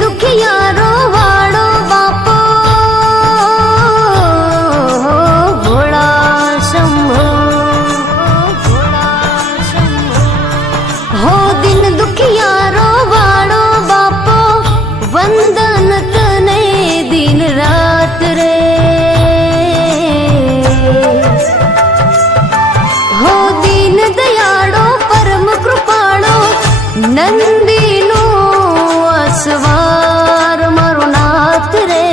दुखियारो वाड़ो बापो भोला शंभो, हो दिन दुखियारो वाड़ो बापो वंदन तने दिन रात रे, हो दीन दयाड़ो परम कृपाड़ो नंदीनो असवार मारो नाथ रे,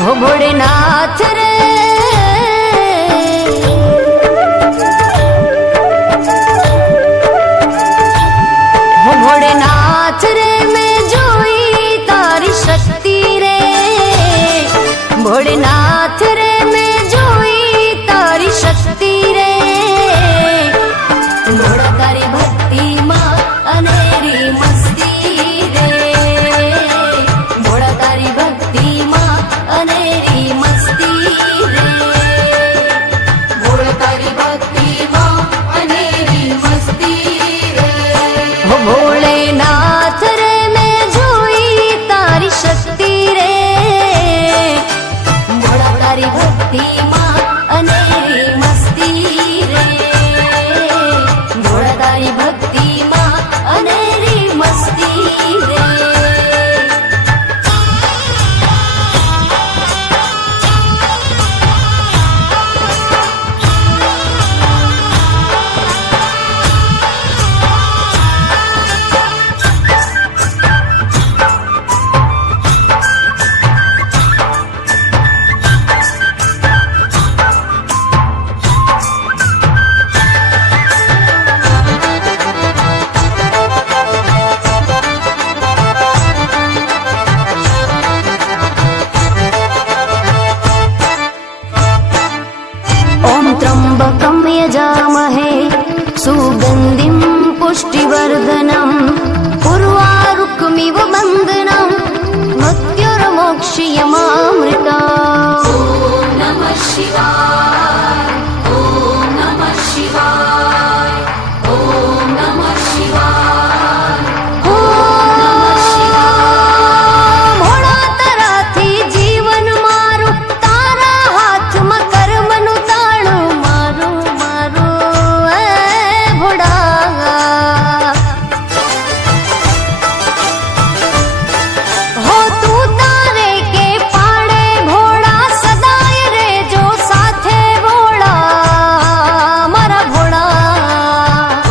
हो भोलेनाथ रे, हो भोलेनाथ रे मैं जोई तारी शक्ति रे, भोलेनाथ रे मैं जोई तारी शक्ति रे, भोला तारी भक्ति मां अनेरी मस्ती रे, भोला तारी भक्ति मां अनेरी मस्ती रे, भोला तारी भक्ति मां अनेरी मस्ती रे, हो भोलेनाथ रे मैं जोई तारी शक्ति रे, भोला तारी भक्ति मां अनेरी मस्ती रे, भोला तारी भक्ति मां अनेरी मस्ती रे। त्र्यम्बकं यजामहे सुगन्धिं पुष्टिवर्धनम् उर्वारुकमिव बन्धनं मृत्युर्मोक्षयमामृता। ॐ नमः शिवाय, ॐ नमः शिवाय, ॐ नमः शिवाय, ॐ नमः शिवाय। भोळा तराथी जीवन मारू तारा हाथમાં કર્મનું તાળું મારું મારું એ ભોળા, हो तू तारे के पाड़े भोळा सदाय रे जो साथे भोळा मारा भोळा।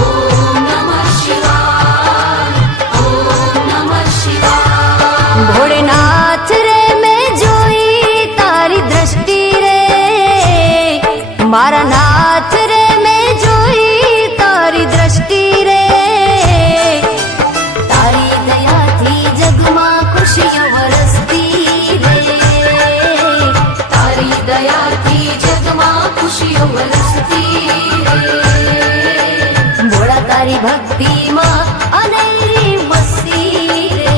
ओम नमः शिवाय, ओम नमः शिवाय। भोलेनाथ रे मैं जोई तारी दृष्टि रे, मारा नाथ रे मैं जोई तारी दृष्टि रे, तारी दयाथी जगमा खुशियों वरसती रे, तारी दयाथी जगमा खुशियों वरसती रे, भोला तारी भक्ति मां अनेरी मस्ती रे।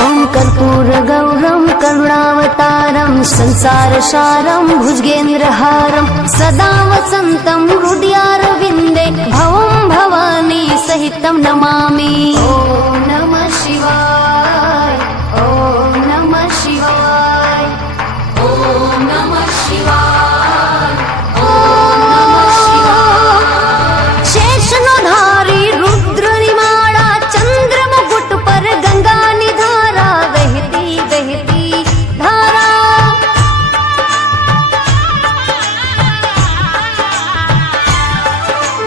ॐ कर्पूरगौरं करुणावतारं संसारसारं भुजगेन्द्रहारं सदा वसन्तं हृदयारविन्दे भवं भवानी सहितं नमामि। ॐ नमः शिवाय, ॐ नमः शिवाय, ॐ नमः शिवाय, ॐ नमः शिवाय। शेषनो धारी रुद्र निमाड़ा चंद्र मुकुट पर गंगा निधारा बहती बहती धारा,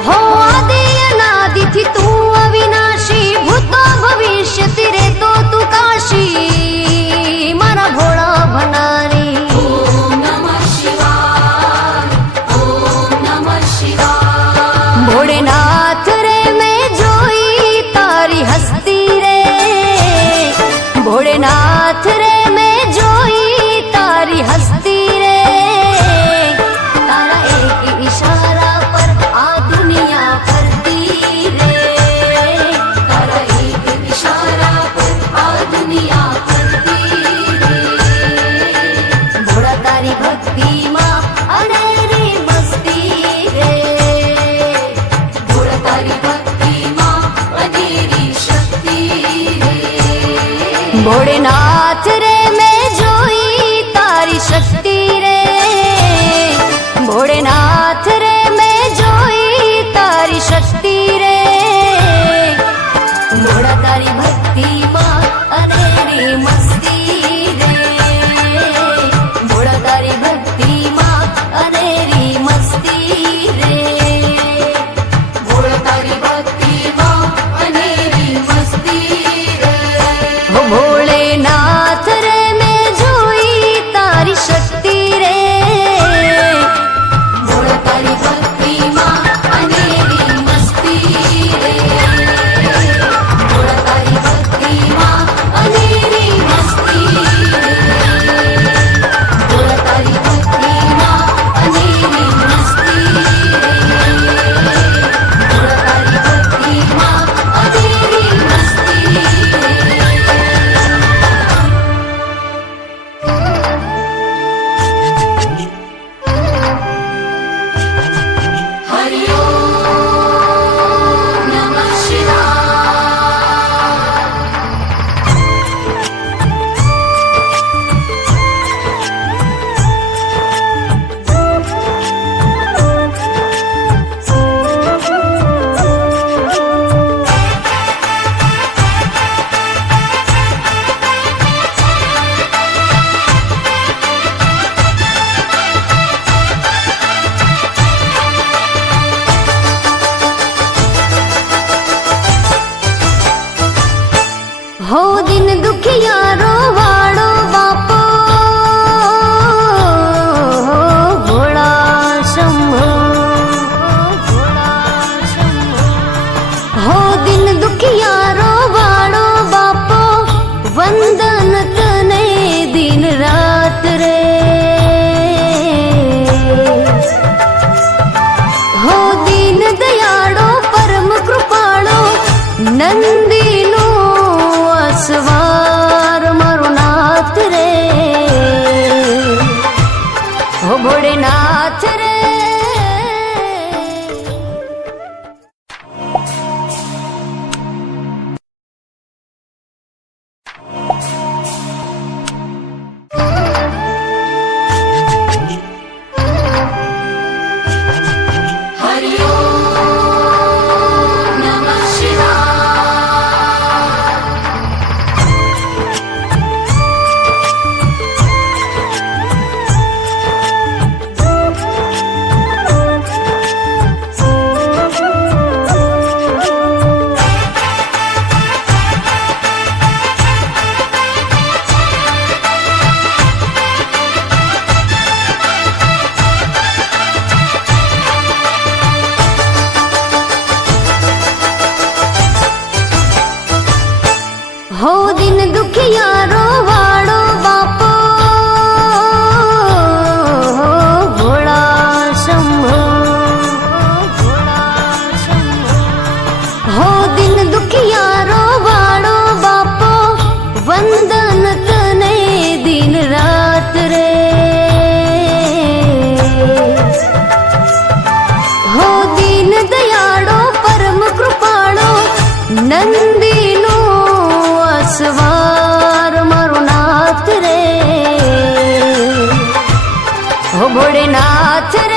हो आदि अनादि थी तू अविनाशी નંદીનો અસવાર મારું નાથ રે, હો ભોળેનાથ રે.